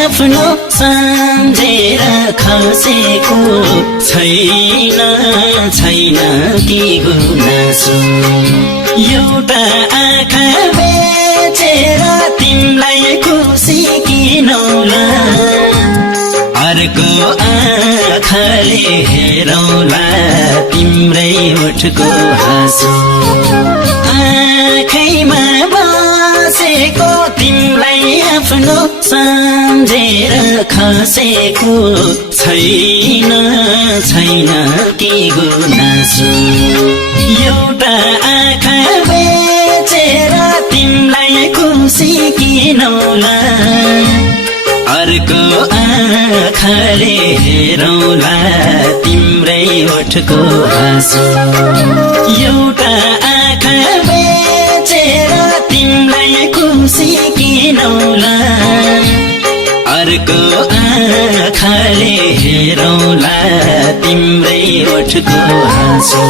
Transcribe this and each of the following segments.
आफ्नो सम्झेर खसेको छैन छैन के गुनासो एउटा आँखा बेचेर तिमीलाई खुसी किनौला अर्को आँखाले हेरौला तिम्रै ओठको हाँसो आँखैमा बसेको तिमीलाई आफ्नो सम्झेर खसेको छैन छैन के गुनासो एउटा आँखा बेचेर तिमीलाई खुसी किनौला अर्को आँखाले हेरौला तिम्रै ओठको हाँसो एउटा आँखा बेचेर तिमीलाई खुसी किनौला अर्को आँखाले हेरौला तिम्रै ओठको हाँसो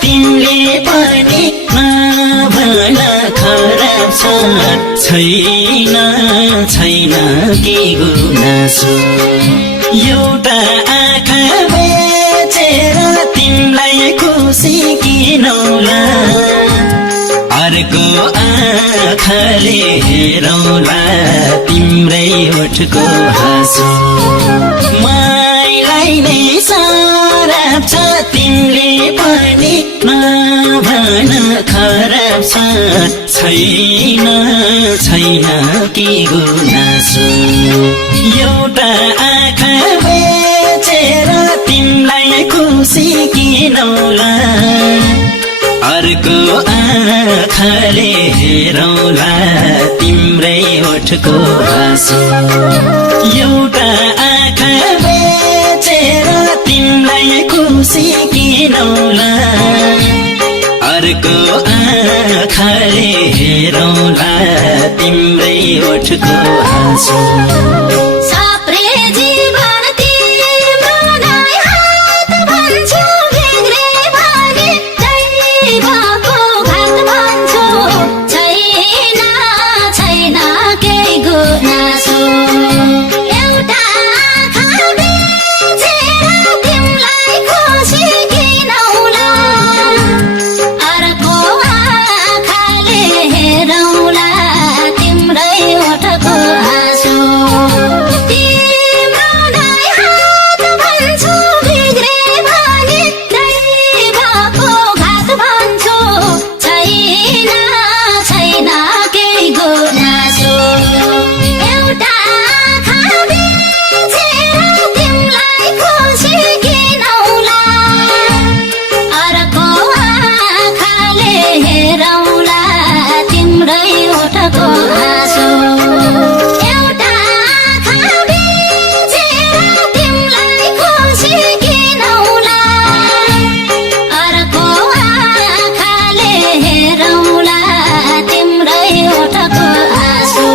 तिमीले पनि नभन खराब छ छैन छैन के गुनासो एउटा आँखा बेचेर तिमीलाई खुसी किनौला अर्को आँखाले हेरौला तिम्रै ओठको हाँसो माइलाई नै सराप छ तिमीले पनि नभन खराब छ छैन छैन के गुनासो एउटा आँखा बेचेर तिमीलाई खुसी किनौला अर्को आँखाले हेरौला तिम्रै ओठको हाँसो एउटा आँखा बेचेर तिमीलाई खुसी किनौला अर्को आँखाले हेरौला तिम्रै ओठको हाँसो उठको हाँसो एउटा आँखा बेचेर तिमीलाई खुसी किनौला अर्को आँखाले हेरौला तिम्रै उठको हाँसो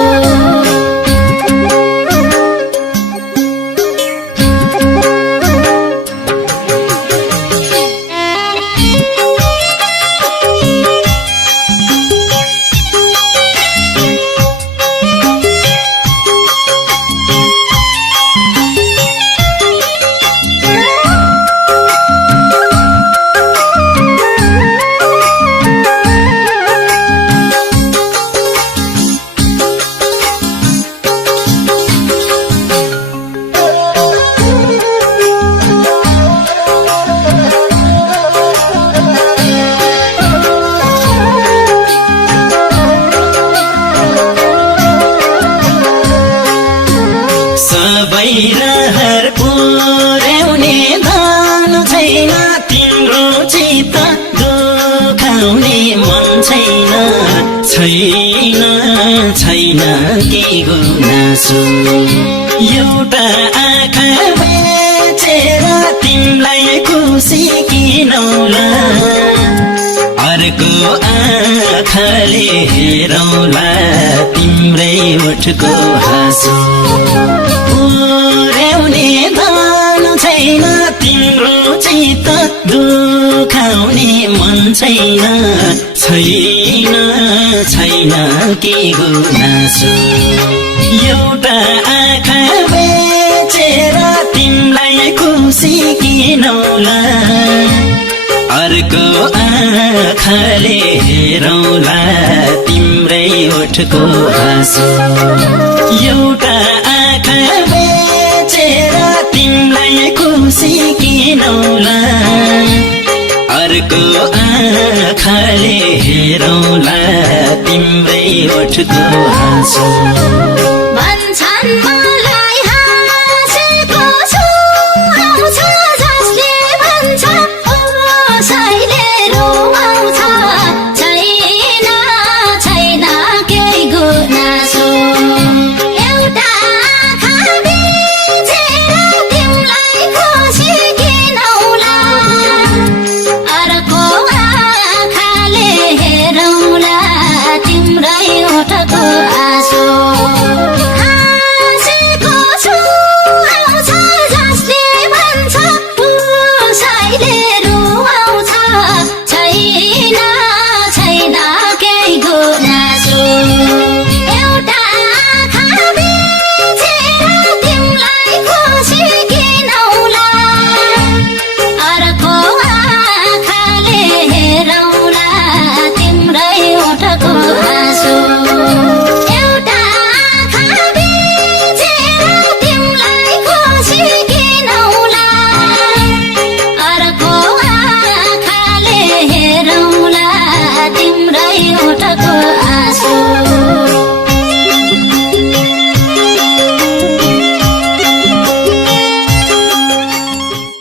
सबै रहर पुर्याउने धन छैन तिम्रो चित्त दुखाउने मन छैन छैन छैन के गुनासो एउटा आँखा बेचेर तिमीलाई खुसी किनौला अर्को आँखाले हेरौला तिम्रै ओठको हाँसो पुर्याउने धन छैन तिम्रो चित्त दुखाउने मन छैन छैन छैन के गुनासो एउटा आँखा बेचेर तिमीलाई खुसी किनौला अर्को आँखाले हेरौला तिम्रै ओठको हाँसो एउटा आँखा बेचेर तिमीलाई खुसी किनौला अर्को आँखाले हेरौला तिम्रै ओठको हाँसो भन्छन् मलाई हाँसेको सुहाउँछ जसले भन्छ कसैले रुवाउँछ छैन छैन केही गुनासो एउटा आँखा बेचेर तिमीलाई खुसी किनौला अर्को आँखाले हेरौला तिम्रै ओठको